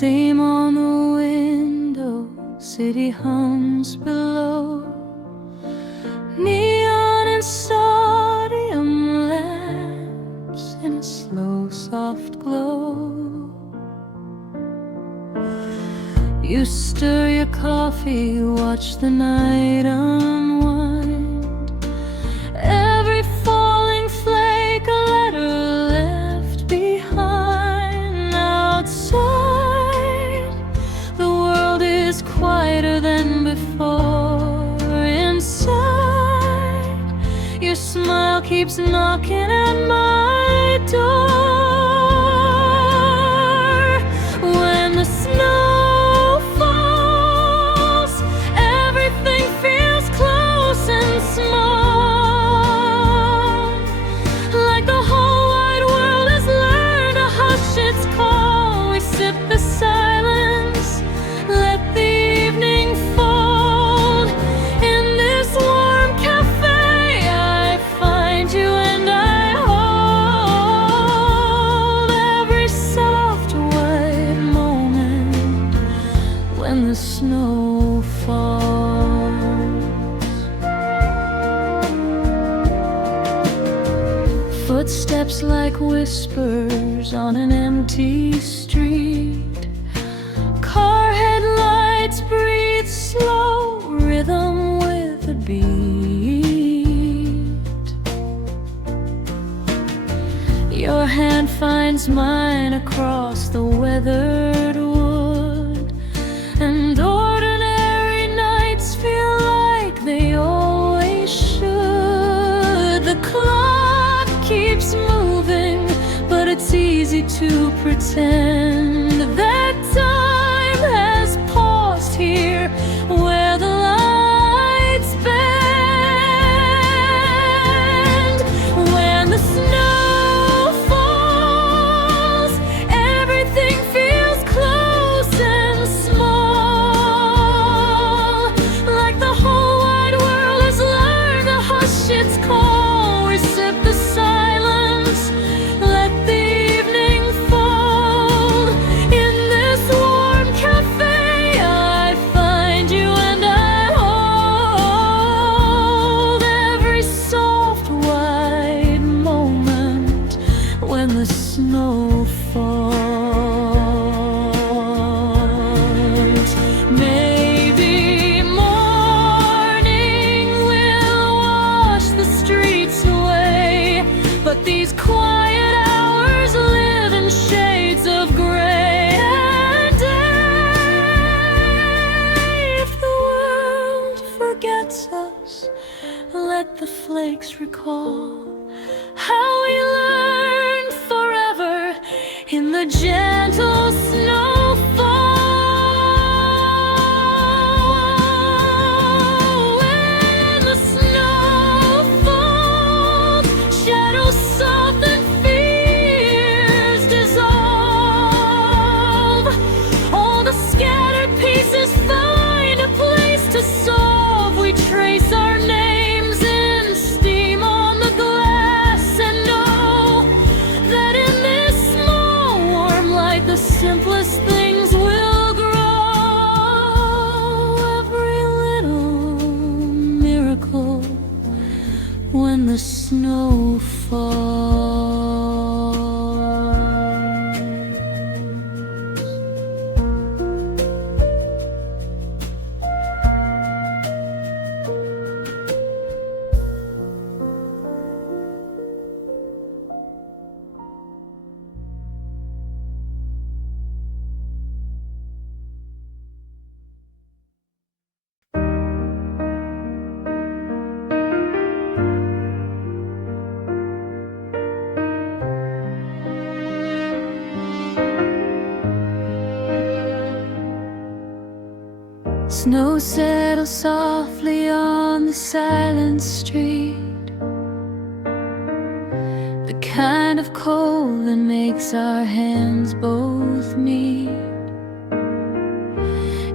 steam on the window, city hums below, neon and sodium lamps in a slow, soft glow. You stir your coffee, watch the night unwind. Every falling flake a letter left behind. Outside, the world is quieter than before. Inside, your smile keeps knocking at my door. When the snow small, like the whole wide world has learned to hush its call. We sip the silence, let the evening fold. In this warm cafe I find you and I hold every soft white moment when the snow falls. Footsteps like whispers on an empty street. Car headlights breathe slow rhythm with a beat. Your hand finds mine across the weathered wood, and ordinary nights feel like they always should. The clock keeps moving, but it's easy to pretend that time has paused here where the lights bend. When the snow falls, everything feels close and small, like the whole wide world has learned to hush its call. We sip the silence, let the evening fold. In this warm cafe I find you and I hold every soft white moment when the snow falls. Maybe morning will wash the streets away, but these quiet hours live in shades of gray. And if the world forgets us, let the flakes recall how we learned forever in the gentle snowfall. When the snow falls, shadows soften, fears dissolve. All the scattered pieces find a place to solve. We trace our names in steam on the glass and know that in this small warm light the simplest things will grow. Every little miracle when the snow falls. Snow settles softly on the silent street, the kind of cold that makes our hands both meet.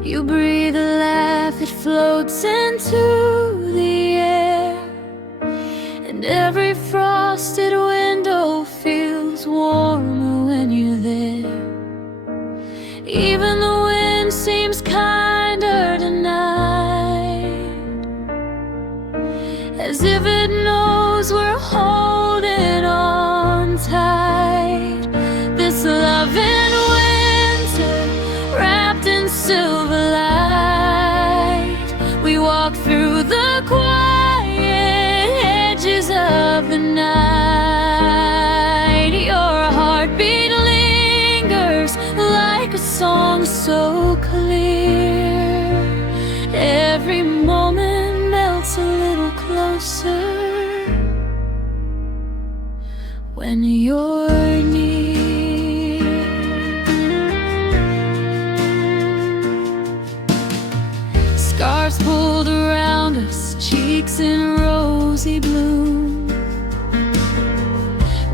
You breathe a laugh, it floats into the air, and every frosted window feels warmer when you're there. Even silver light. We walk through the quiet edges of the night. Your heartbeat lingers like a song so clear. Every moment melts a little closer when you're near. Scarves pulled around us, cheeks in rosy bloom.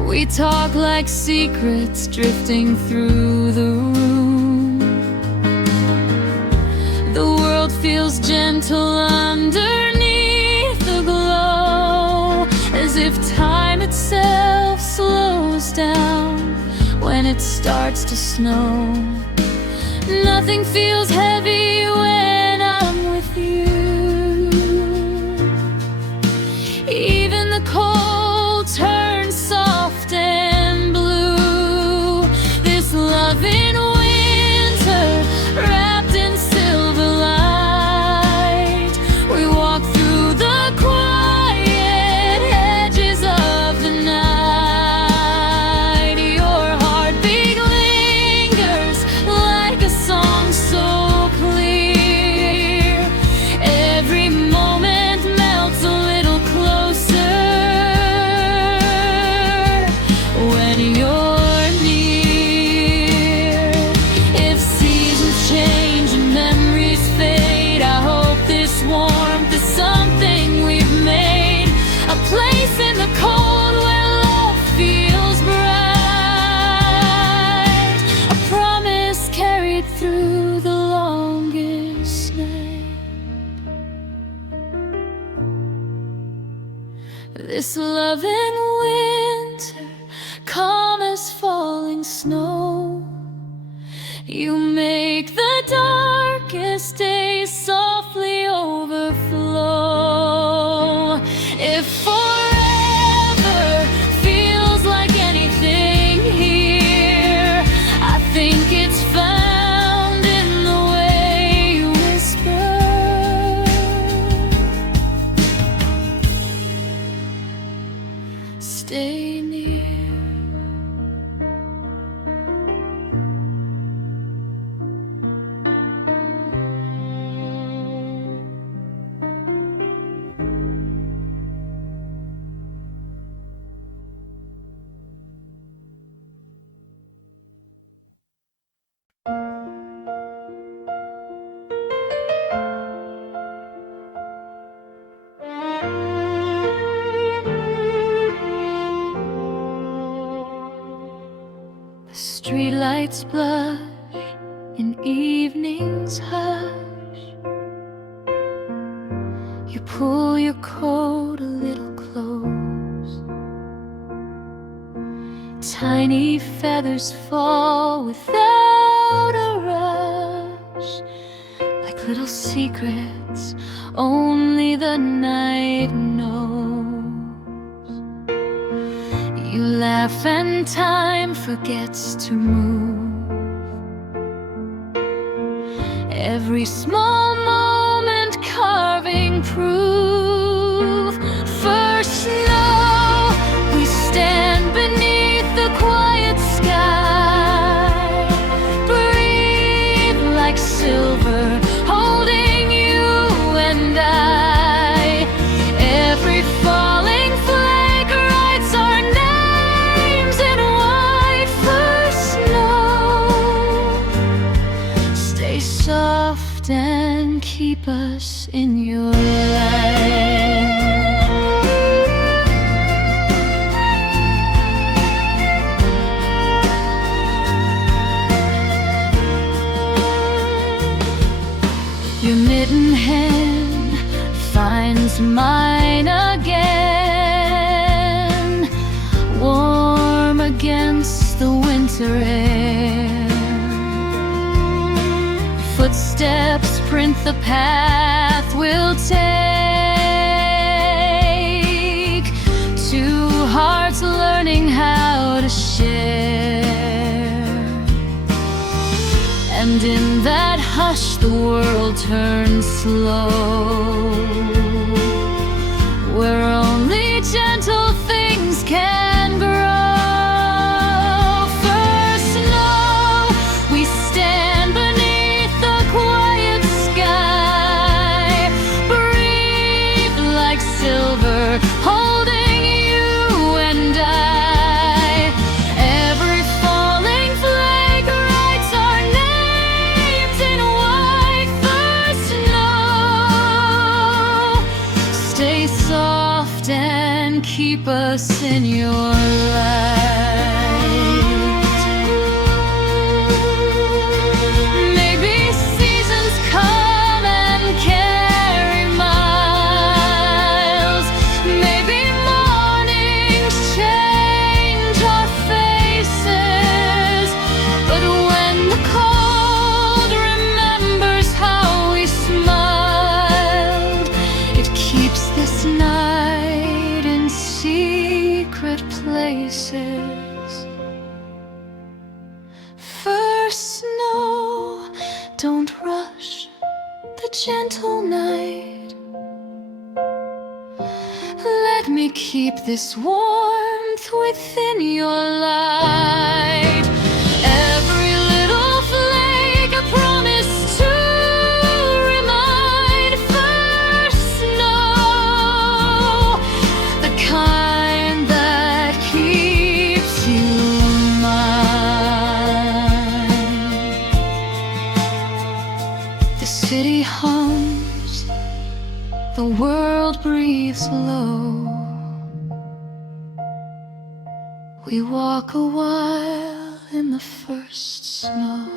We talk like secrets drifting through the room. The world feels gentle underneath the glow, as if time itself slows down when it starts to snow. Nothing feels heavy when I'm with you. Even the cold turns soft and blue. This love in winter, wrapped in silver light. We walk through the quiet edges of the night. Your heartbeat lingers like a song so clear. Every moment melts a little closer when you're near. If seasons change and memories fade, I hope this warmth is something we've made. A place in the cold where love feels bright. A promise carried through the longest night. This love in winter, calm as falling snow. You make the darkest days softly overflow. If forever feels like anything here, I think it's found in the way you whisper. Stay near. The streetlights blush in evening's hush. You pull your coat a little close. Tiny feathers fall without a rush, like little secrets only the night knows. You laugh and time forgets to move. Every small moment carving proof. First snow, we stand beneath the quiet sky. Breathe like silver, holding you and I. Every falling flake writes our names in white. First snow, stay soft and keep us in your light. Your midden hand finds mine again, warm against the winter air. Footsteps print the path we'll take. Two hearts learning how to share. and in that hush the world turns slow, where only gentle things can grow. First snow, we stand beneath the quiet sky, breathe like silver, holding you and I. Every falling flake writes our names in white. First snow, stay soft and keep us in your light. Maybe seasons come and carry miles. Maybe mornings change our faces. But when the cold remembers how we smiled, it keeps this night in secret places. First snow, don't rush the gentle night. Let me keep this warmth within your light. Every little flake a promise to remind. First snow, the kind that keeps you mine. The city hums, the world breathes low. We walk a while in the first snow.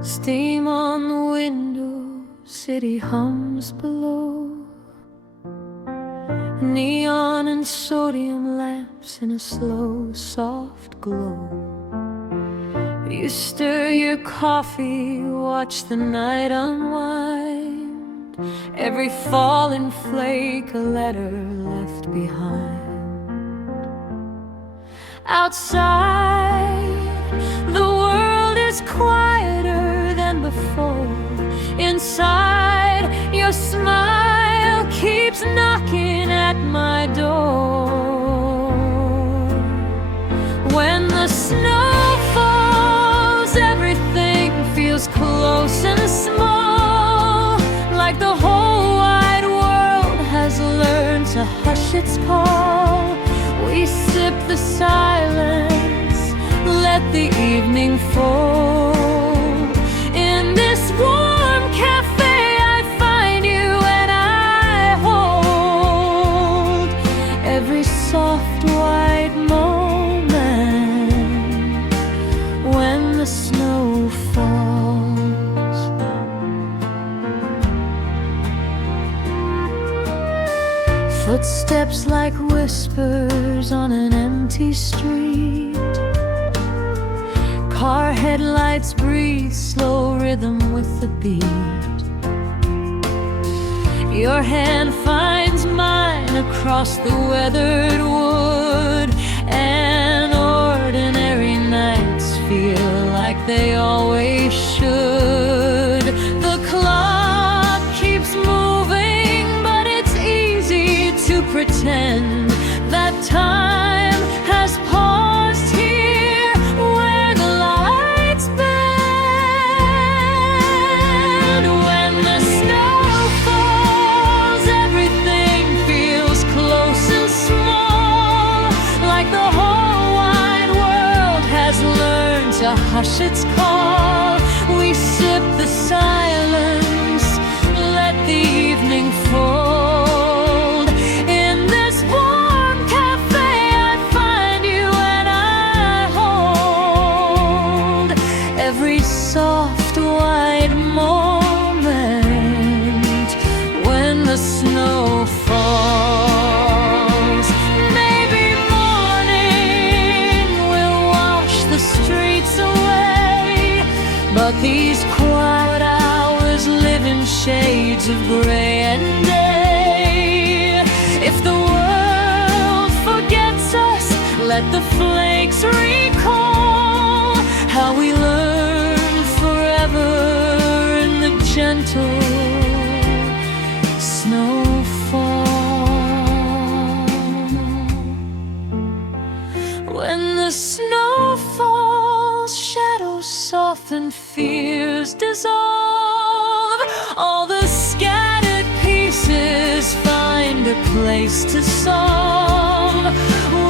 Steam on the window, city hums below. Neon and sodium lamps in a slow, soft glow. You stir your coffee, watch the night unwind. Every fallen flake a letter left behind. Outside, the world is quieter than before. Inside, your smile keeps knocking at my door. When the snow falls, everything feels close and small, like the whole wide world has learned to hush its call. We sip the silence, let the evening fall. In this warm cafe I find you and I hold every soft white moment when the snow falls. Footsteps like whispers on an empty street. Car headlights breathe slow rhythm with the beat. Your hand finds mine across the weathered wood, and ordinary nights feel like they always should. The clock keeps moving, but it's easy to pretend that time has paused here where the lights bend. When the snow falls, everything feels close and small, like the whole wide world has learned to hush its call. We sip the silence, let the evening fold. In this warm cafe I find you and I hold every soft in shades of gray and day. If the world forgets us, let the flakes recall how we learn forever in the gentle snowfall. When the snow falls, shadows soften, fears dissolve. All the scattered pieces find a place to solve.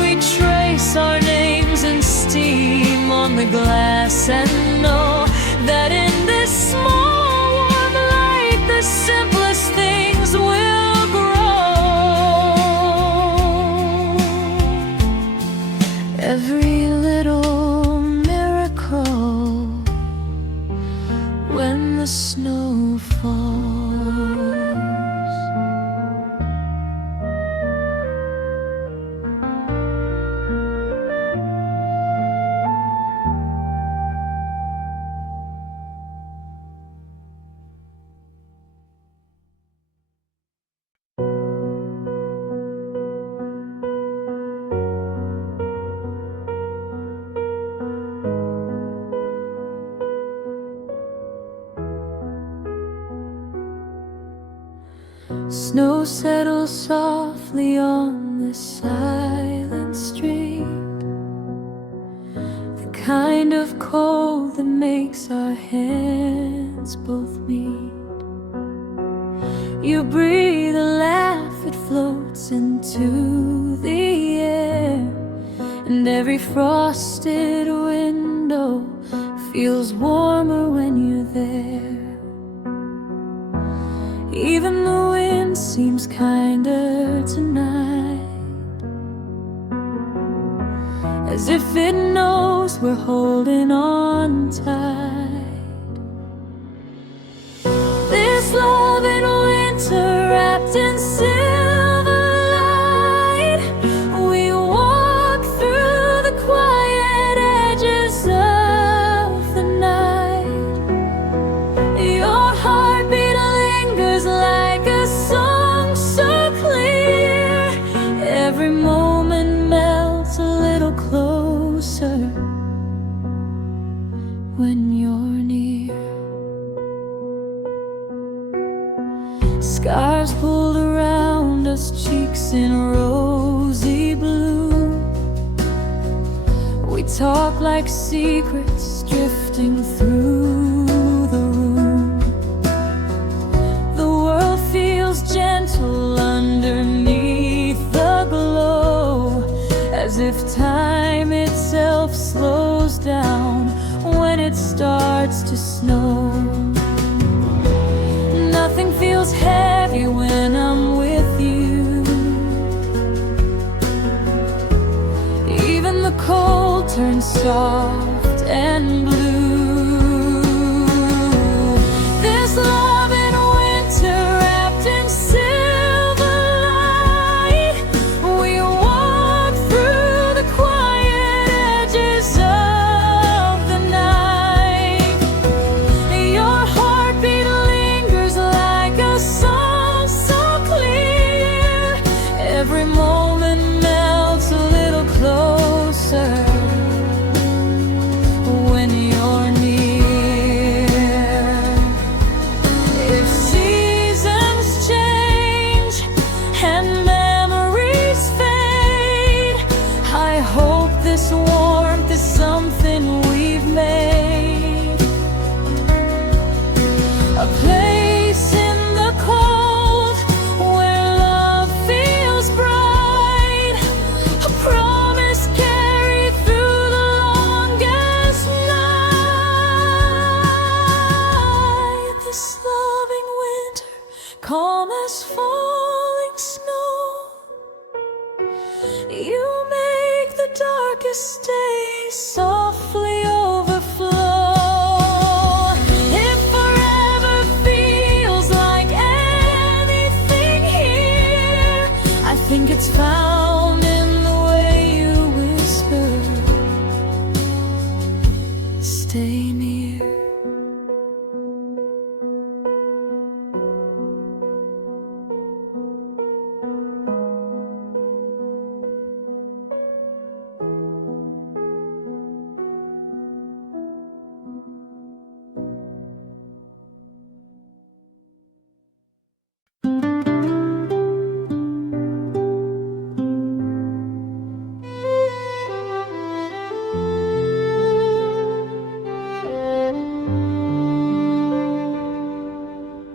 We trace our names in steam on the glass and know that in this small warm light the simplest things will grow. Every little miracle when the snow falls. Snow settles softly on the silent street, the kind of cold that makes our hands both meet. You breathe a laugh, it floats into the air, and every frosted window feels warmer when you're there. Even the wind seems kinder tonight, as if it knows we're holding on tight. This love in winter wrapped in silver light, we walk through the quiet edges of the night. Your heartbeat like a song so clear, every moment melts a little closer when you're near. Scars pulled around us, cheeks in rosy bloom. We talk like secrets drifting through the room. Feels gentle underneath the glow, as if time itself slows down when it starts to snow. Nothing feels heavy when I'm with you. Even the cold turns soft and blue. This love in winter in silver light, we walk through the quiet edges of the night. Your heartbeat lingers like a song so clear, every moment melts a little closer when you're near. If and memories fade, I hope this warmth is something we've made. A place in the cold where love feels bright, a promise carried through the longest night. This loving winter, calm as falling snow, you make the darkest days softly overflow. If forever feels like anything here, I think it's found in the way you whisper, stay near.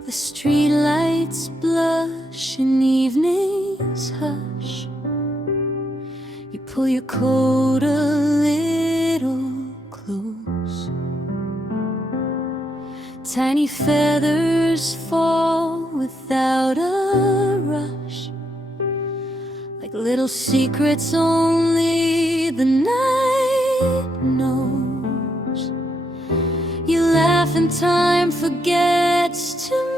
The streetlights blush in evening's hush. You pull your coat a little close. Tiny feathers fall without a rush, like little secrets only the night knows. You laugh and time forgets to move.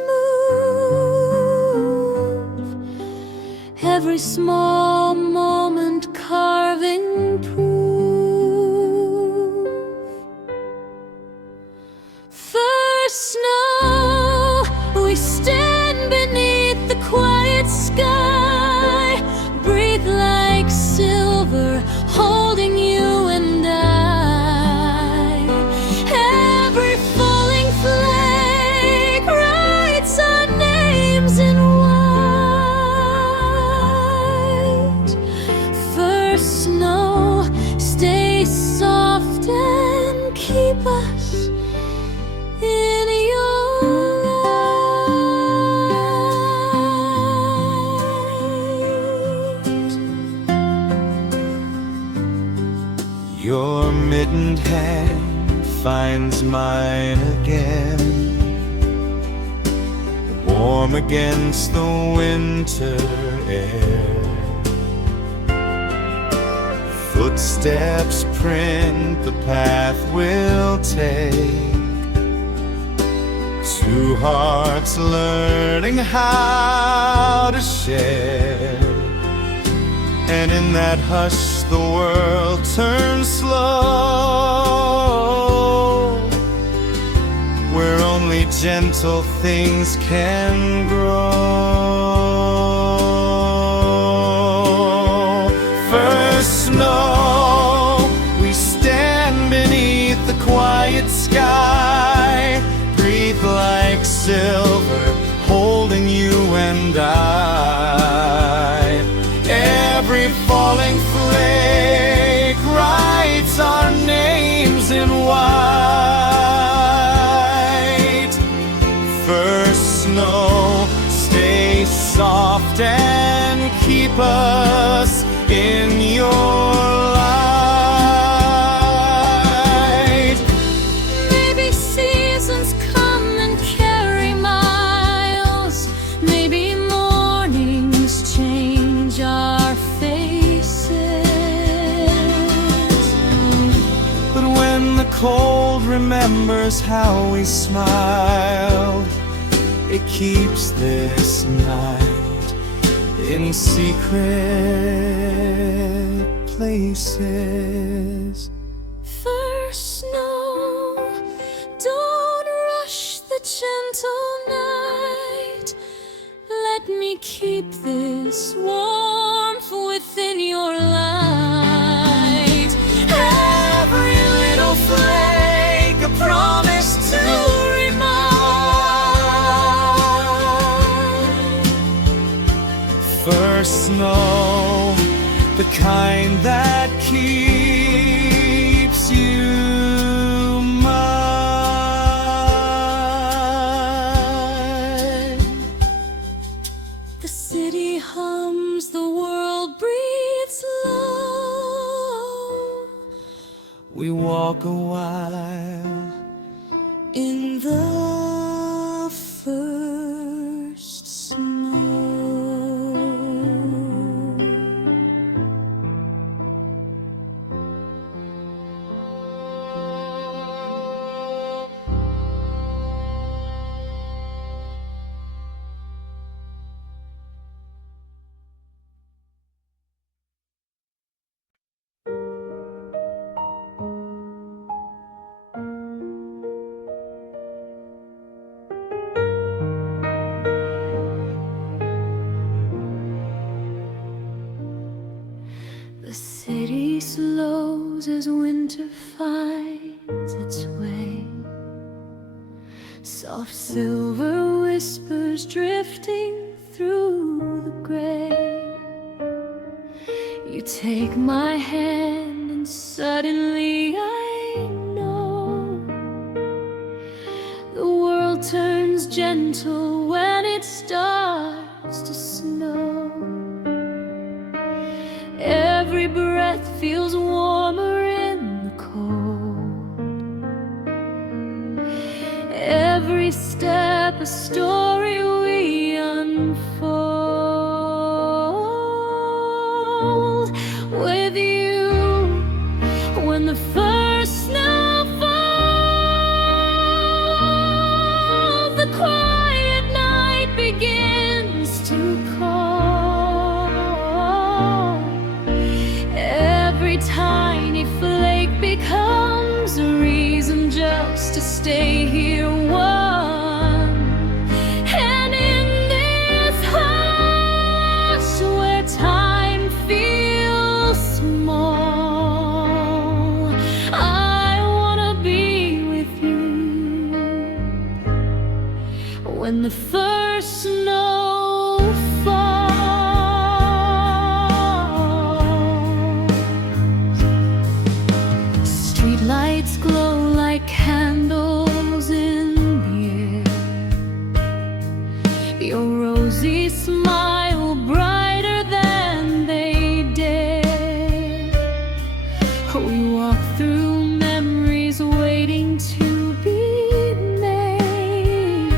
Every small moment carving proof. First snow, we stand beneath the quiet sky. Breathe like silver, holding you and I. Every falling flake writes our names in white. First snow, stay soft and keep us in your light. Your mittened hand finds mine again, warm against the winter air. Footsteps print the path we'll take, two hearts learning how to share. And in that hush the world turns slow, where only gentle things can grow. First snow, we stand beneath the quiet sky. Breathe like silver, holding you and I. Every falling flake writes our names in white. First snow, stay soft and keep us in your light. Maybe seasons come and carry miles. Maybe mornings change our faces. But when the cold remembers how we smiled, it keeps this night in secret places. First snow, don't rush the gentle night. Let me keep this warmth within your light. Every little flake, a promise to remind. First snow, the kind that keeps you mine. The city hums, the world breathes low. We walk a while In the first snow. The city slows as winter finds its way. Soft silver whispers drifting through the gray. You take my hand and suddenly I know the world turns gentle when the first snow falls. Streetlights glow like candles in the air. Your rosy smile brighter than they dare. We walk through memories waiting to be made.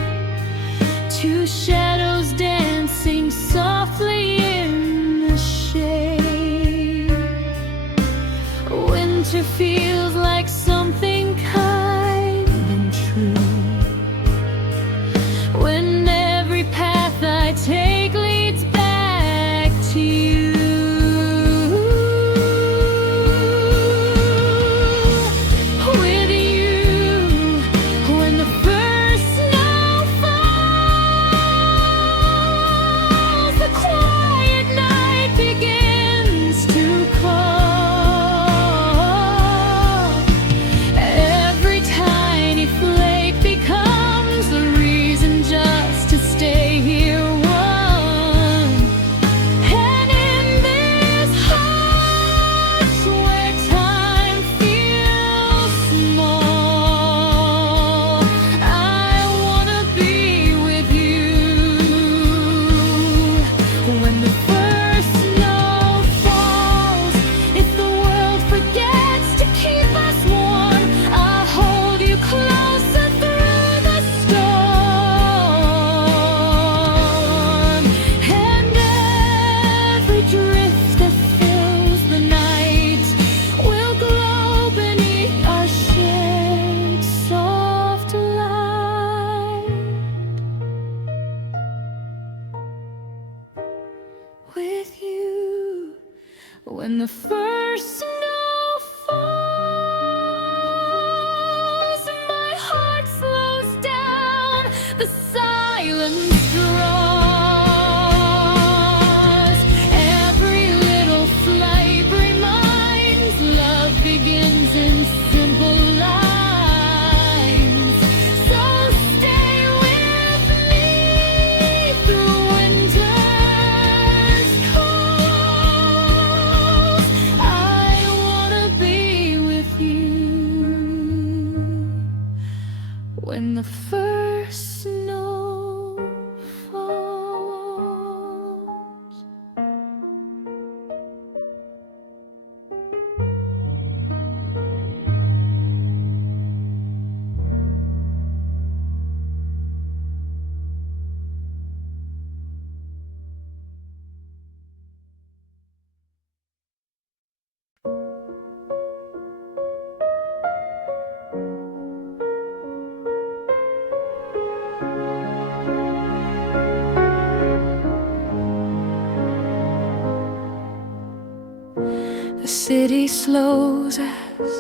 Two shadows dancing softly in the shade. Winter feels like something kind and true, when every path I take leads back to you. With you, when the first snow falls, the quiet night begins to call. Every tiny flake becomes the reason just to stay here one. And in this hush where time feels small, I wanna be with you. When the first snow falls, if the world forgets to keep us warm, I'll hold you closer through the storm. And every drift that fills the night will glow beneath our shared soft light. With you, when the first snow falls, my heart slows down, the silence draws. Every little flight reminds love begins in simple lines. So stay with me through winter's cold. I wanna be with you when the first snow falls. The city slows as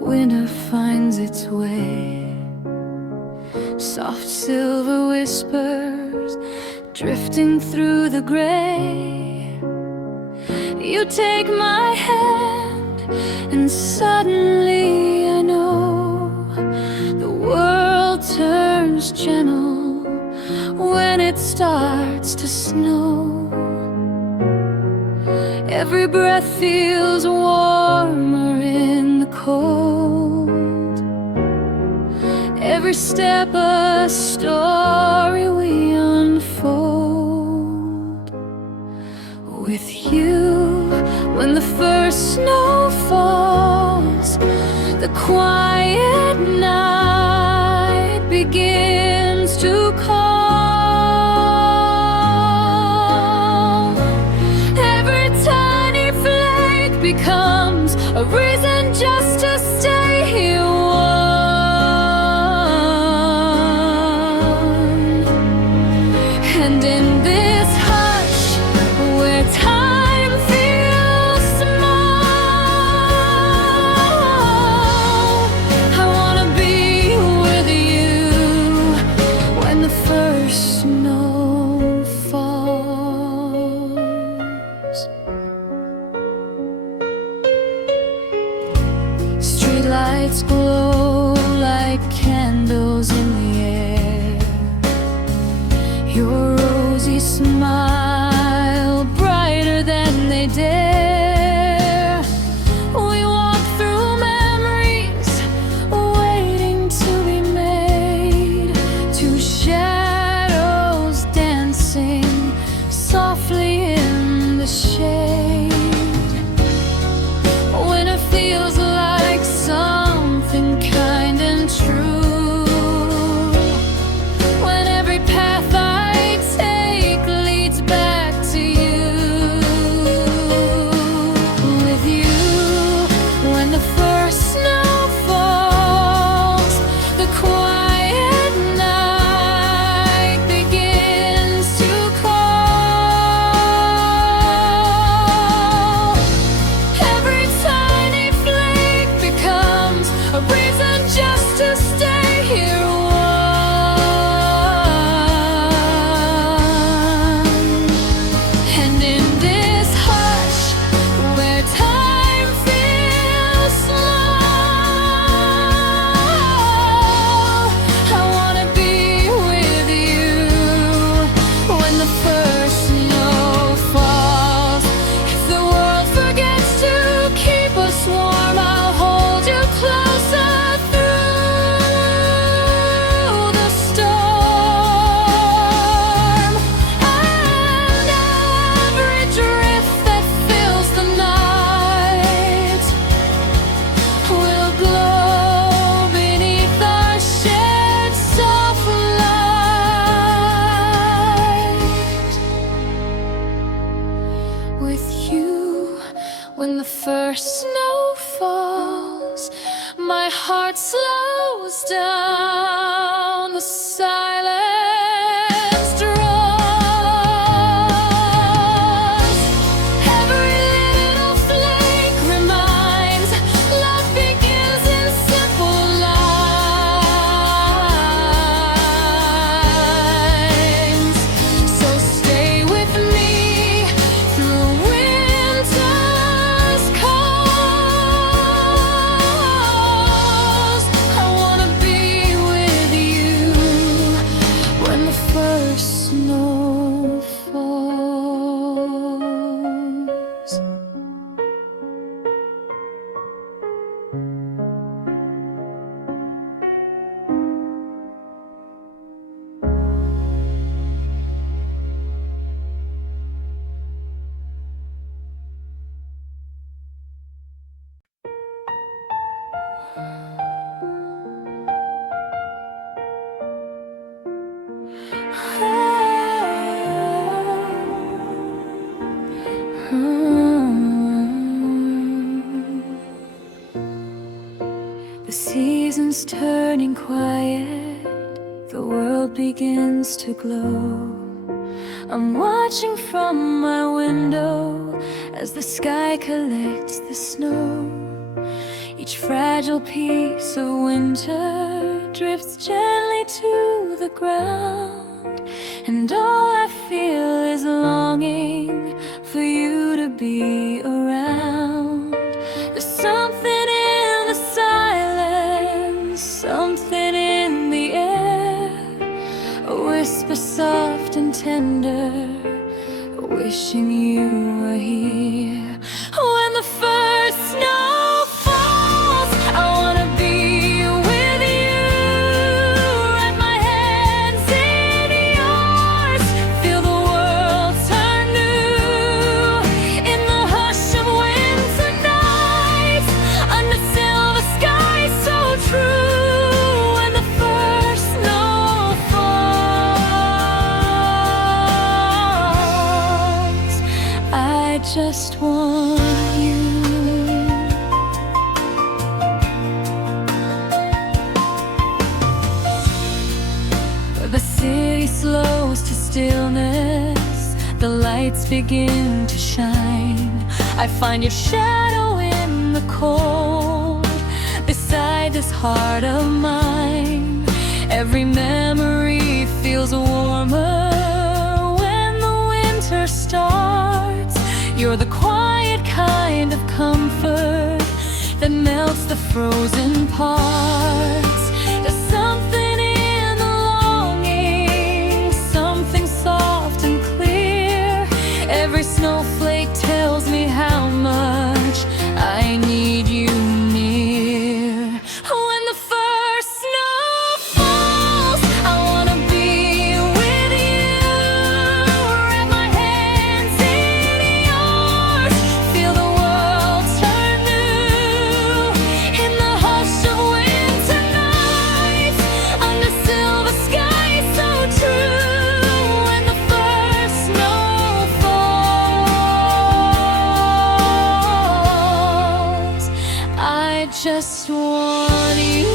winter finds its way. Soft silver whispers drifting through the gray. You take my hand and suddenly I know the world turns gentle when it starts to snow. Every breath feels warmer in the cold. Every step a story we unfold. With you, when the first snow falls, the quiet night begins to call. Every tiny flake becomes a reason just to stay here one. Your rosy smile, brighter than they dare. We walk through memories, waiting to be made. Two shadows dancing softly in the shade. When it feels like something kind and true. Slows down, the silence draws. Every little flake reminds love begins in simple lines. So stay with me through winter's cold. I wanna be with you when the first snow falls. The seasons turning quiet, the world begins to glow. I'm watching from my window as the sky collects the snow. Each fragile piece of winter drifts gently to the ground, and all I feel is longing for you to be around. There's something in the silence, something in the air, a whisper soft and tender, wishing you were here. When the first snow falls, I wanna be with you. Wrap my hands in yours, feel the world turn new. In the hush of winter nights, under silver skies so true. When the first snow falls, I just want you. The city slows to stillness, the lights begin to shine. I find your shadow in the cold, beside this heart of mine. Every memory feels warmer when the winter starts. You're the quiet kind of comfort that melts the frozen parts. There's something in the longing, something snowflake tells me how much I need you near. When the first snow falls, I wanna be with you. Wrap my hands in yours, feel the world turn new. In the hush of winter nights, under silver skies so true. When the first snow falls, I just want you.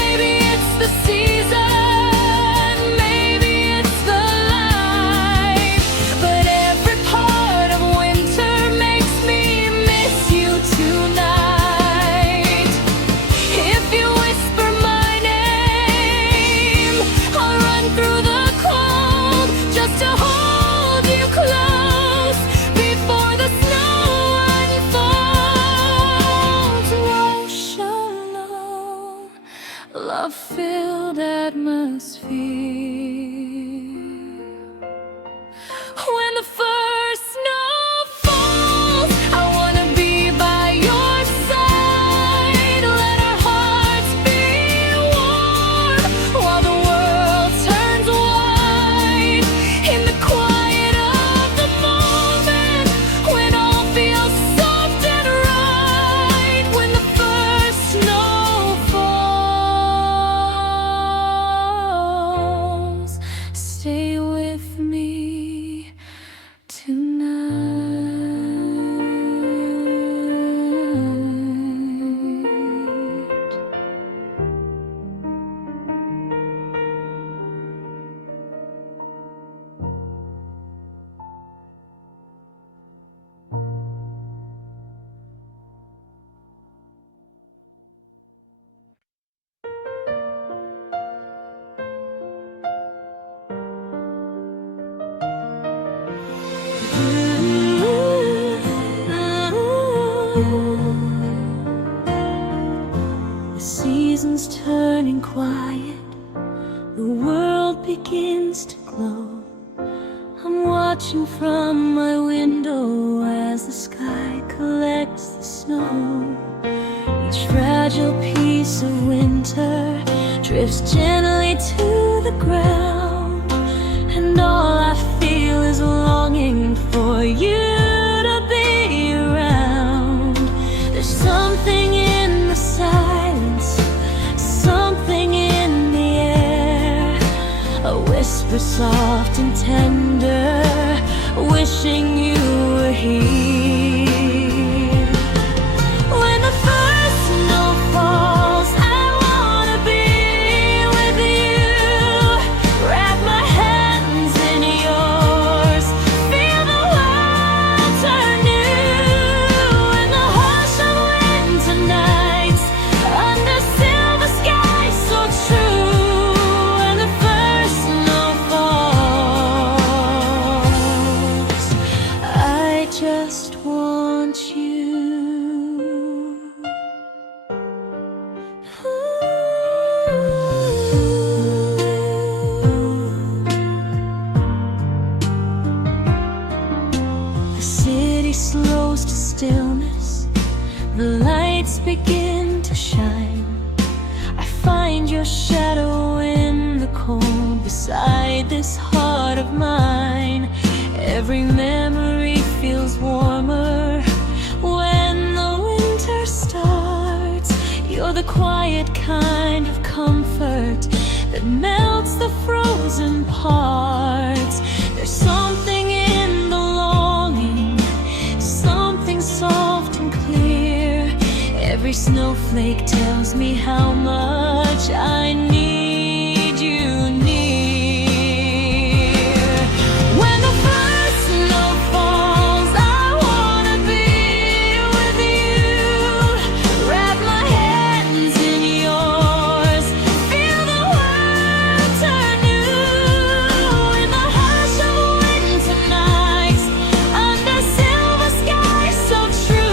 Maybe it's the season, maybe it's the life, but every part of winter makes me miss you tonight. If you whisper my name, I'll run through the cold just to hold you close before the snow unfolds. Ocean love, love-filled atmosphere. When the first snow falls, I wanna be by your side. Let our hearts be warm while the world turns white. In the quiet of the moment, when all feels soft and right. When the first snow falls, stay with me tonight. The seasons turning quiet, the world begins to glow. I'm watching from my window as the sky collects the snow. Each fragile piece of winter drifts gently to the ground, and all I feel is longing for you to be around. There's something in the silence, something in the air, a whisper soft and tender, wishing you were here. When the first snow falls, I wanna be with you. Wrap my hands in yours, feel the world turn new. In the hush of winter nights, under silver skies so true. When the first snow falls, I just want you. The city slows to stillness, the lights begin to shine. I find your shadow in the cold beside this heart of mine. Every memory feels warmer when the winter starts. You're the quiet kind of comfort that melts the frozen parts. There's something in the longing, something soft and clear. Every snowflake tells me how much I need you near. When the first snow falls, I wanna be with you. Wrap my hands in yours, feel the world turn new. In the hush of winter nights, under silver skies so true.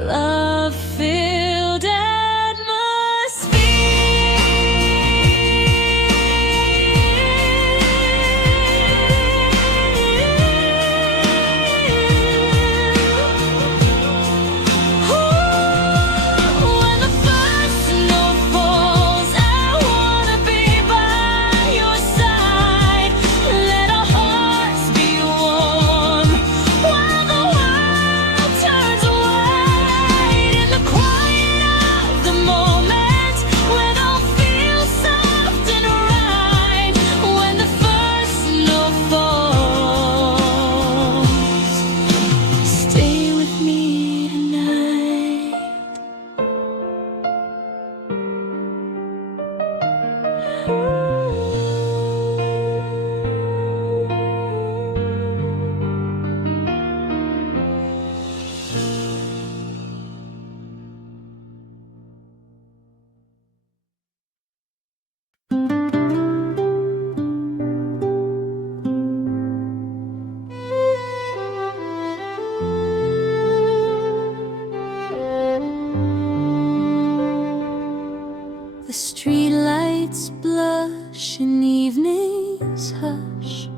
love-filled The streetlights blush in evening's hush.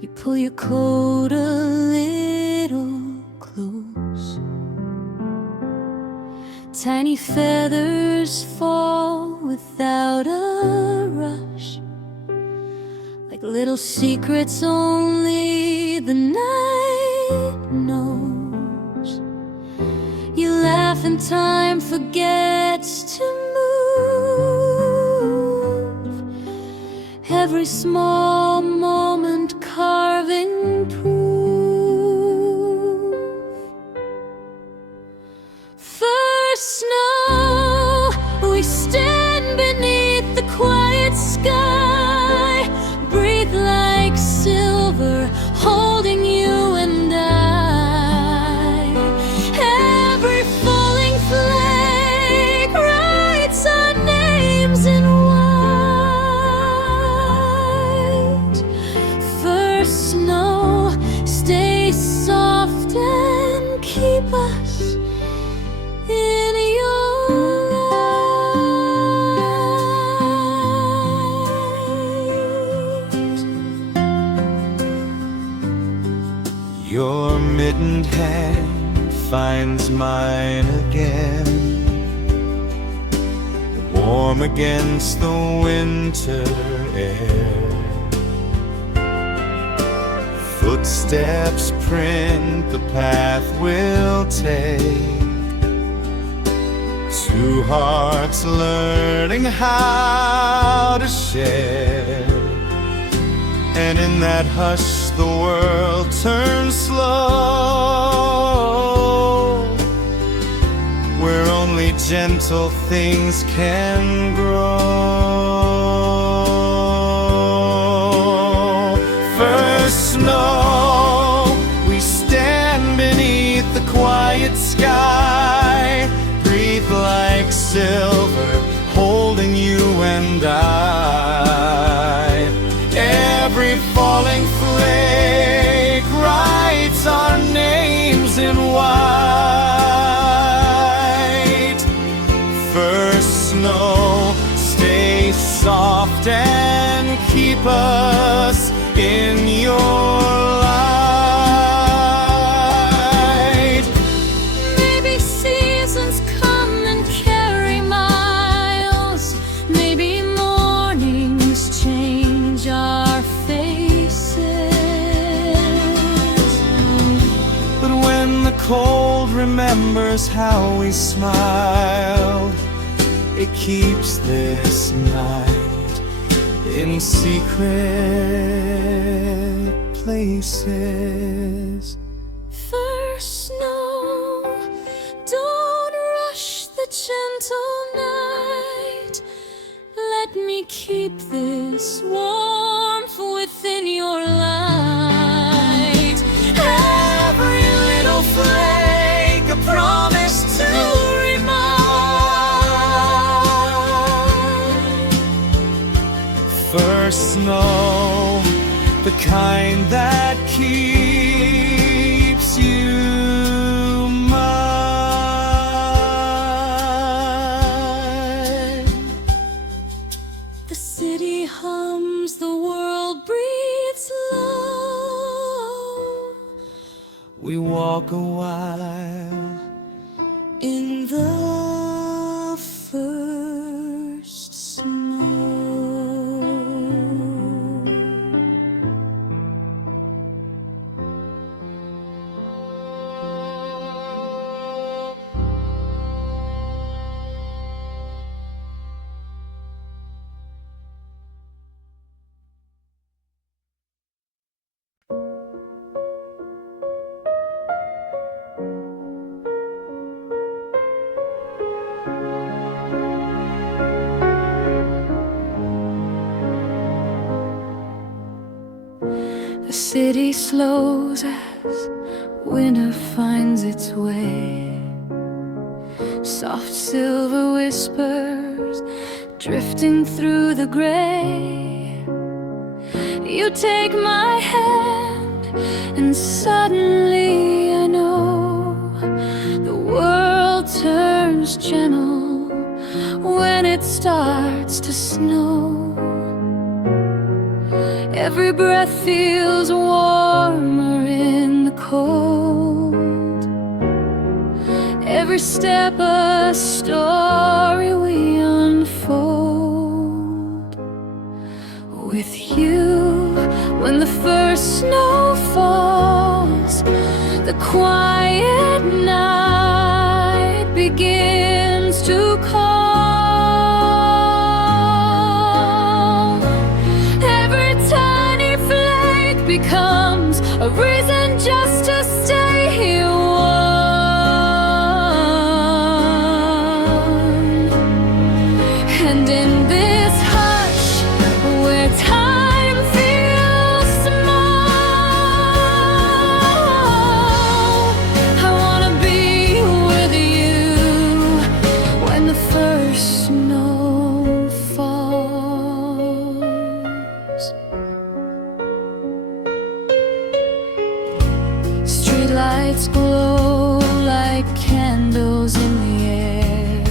You pull your coat a little close. Tiny feathers fall without a rush, like little secrets only the night knows. You laugh and time forgets to move. Every small moment carving proof. First snow, we stand beneath the quiet sky. Breathe like silver, holding you and I. Every falling flake writes our names in white. First snow, stay soft and keep us in your light. Your mittened hand finds mine again, warm against the winter air. Footsteps print the path we'll take, two hearts learning how to share. And in that hush the world turns slow, where only gentle things can grow. First snow, we stand beneath the quiet sky. Breathe like silver, holding you and I. Every falling flake writes our names in white. First snow, stay soft and keep us in your light. Maybe seasons come and carry miles. Maybe mornings change our faces. But when the cold remembers how we smiled, it keeps this night in secret places. First snow, don't rush the gentle night. Let me keep this warmth within your light. Every little flake, a promise to remind. First snow, the kind that keeps you mine. smile. In the first snow. The city slows as winter finds its way. Soft silver whispers drifting through the gray. You take my hand and suddenly I know the world turns gentle when it starts to snow. Every breath feels warmer in the cold. Every step a story we unfold. With you, when the first snow falls, the quiet night begins to call. Becomes a reason just to stay here warm. And in this hush where time feels small, I wanna be with you when the first snow falls. Lights glow like candles in the air.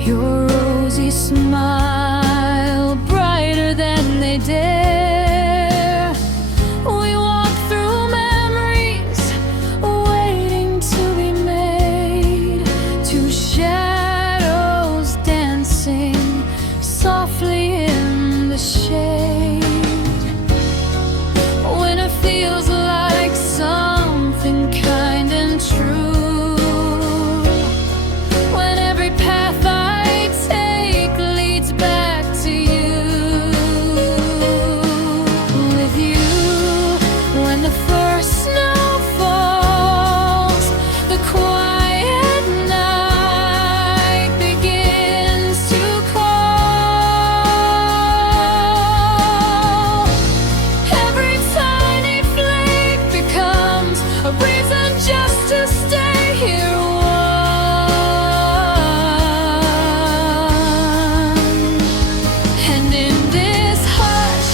Your rosy smile brighter than they dare. We walk through memories waiting to be made. Two shadows dancing softly in the shade. When it feels like something kind and true, when every path I take leads back to you. With you, when the first snow falls, the quiet night begins to call. Every tiny flake becomes a reason just to stay here warm. And in this hush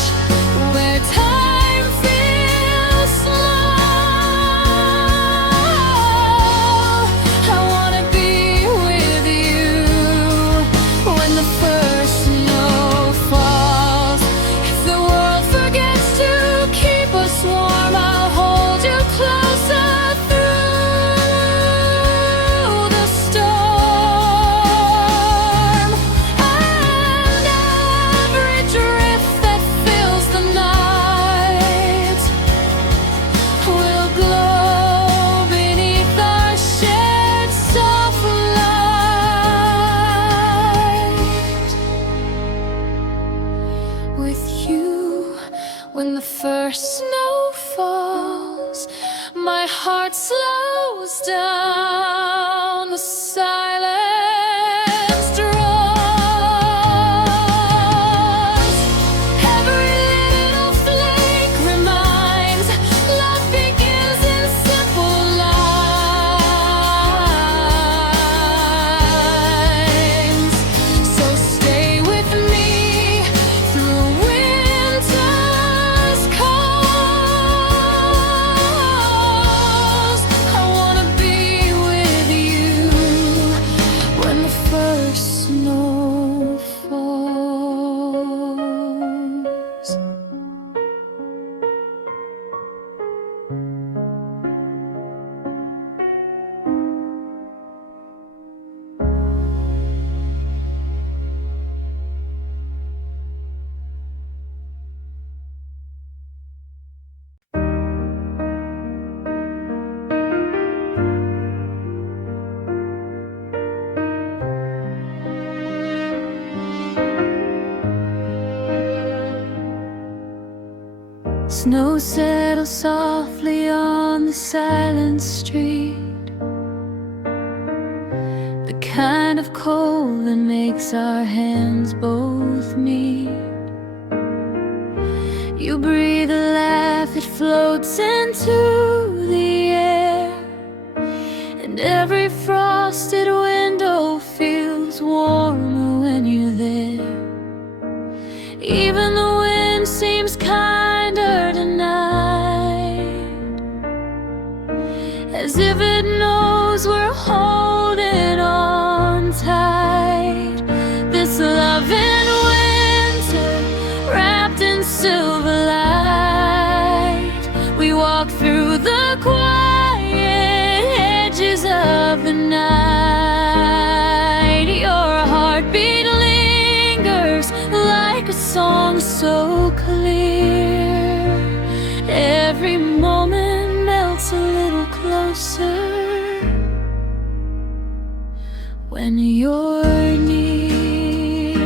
where time feels slow, I wanna be with you when the first snow falls. If the world forgets to keep us warm, I'll hold you closer through the storm. And every drift that fills the night will glow beneath our shared soft light. With you, when the first snow falls, my heart slows down, the silence draws. Every little flake reminds love begins in simple lines. So stay with me through winter's calls. I wanna be with Snow settles softly on the silent street, the kind of cold that makes our hands both meet. You breathe a laugh, it floats into the air, and every frosted window feels warmer when you're there. Even the wind seems kinder tonight, as if it knows we're holding on tight. This love in winter, wrapped in silver light, we walk through the quiet edges of the night. Your heartbeat lingers like a song so clear. Every moment melts a little closer when you're near.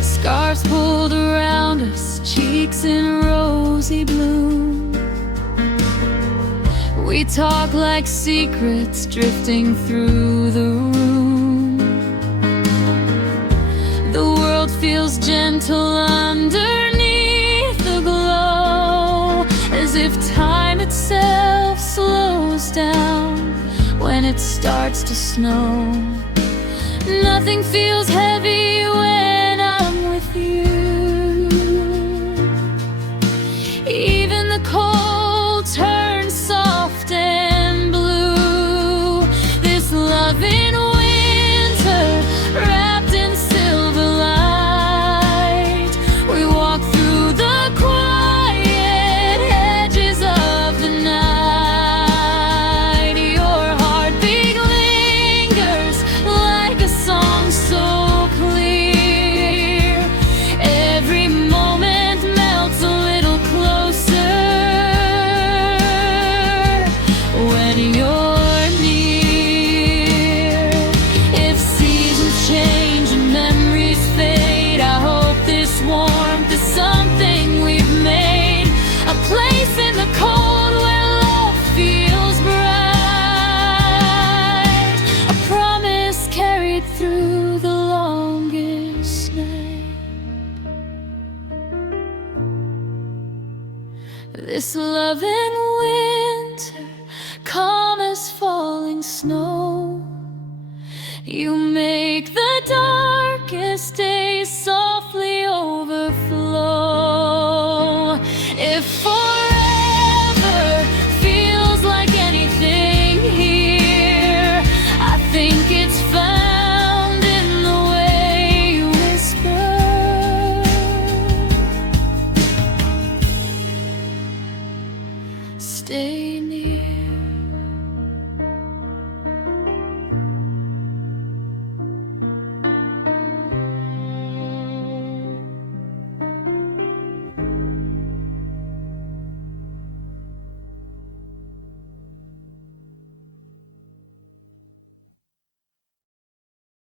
Scarves pulled around us, cheeks in rosy bloom. We talk like secrets drifting through the room. The world feels gentle underneath the glow, as if time itself slows down when it starts to snow. Nothing feels heavy when I'm with you. Even the cold turns soft and blue. This love in winter, wrapped in silver light, we walk through the quiet edges of the night. Your heartbeat lingers like a song so clear. Every moment melts a little closer when you're near. If seasons change and memories fade, I hope this warmth is something we've made. A place in the cold where love feels bright. A promise carried through the longest night. This love in winter, calm as falling snow. You make the darkest days softly overflow. If forever feels like anything here, I think it's found in the way you whisper. Stay near.